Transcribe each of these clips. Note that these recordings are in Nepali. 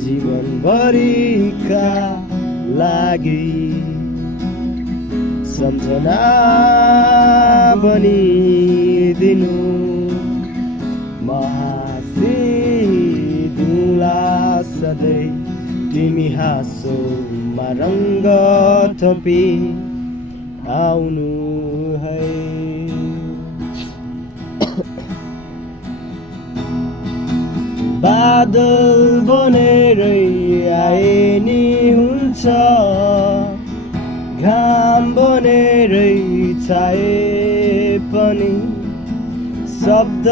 जीवनभरिका लागि सम्झना बनिदिनु हाँसिदिउँला सधैँ तिमी हाँसोमा रङ्ग थपी आउनु है बादल बनेरै आए नि हुन्छ घाम बनेरै छाए पनि शब्द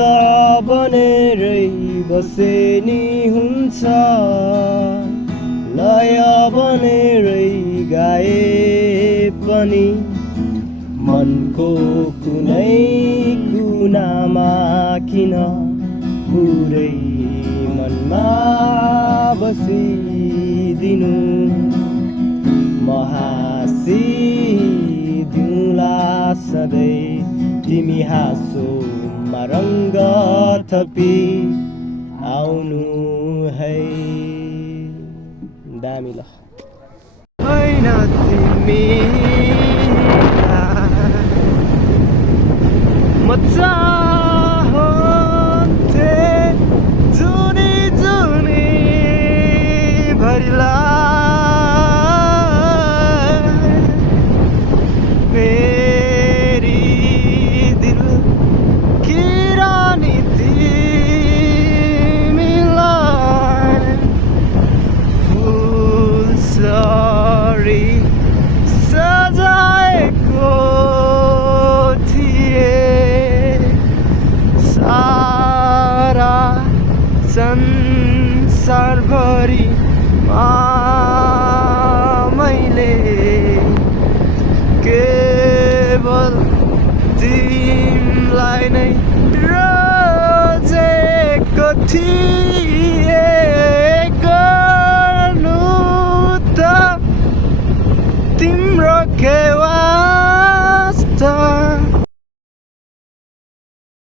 बनेरै बसे नि हुन्छ लय बनेरै गाए पनि मनको कुनै कुनामा किन पुरै मनमा बसिदिनु हाँसिदिउँला सधैँ तिमी हाँसोमा रङ्ग थपी आउनु है दामी ल होइन तिमी म चाहन्थे जुनी जुनी भरिला मेरी दिल की रानी तिमीलाई फुल सरी सजाएको थिए सारा संसारभरि मैले केवल तिमीलाई नै रोजेको थिएँ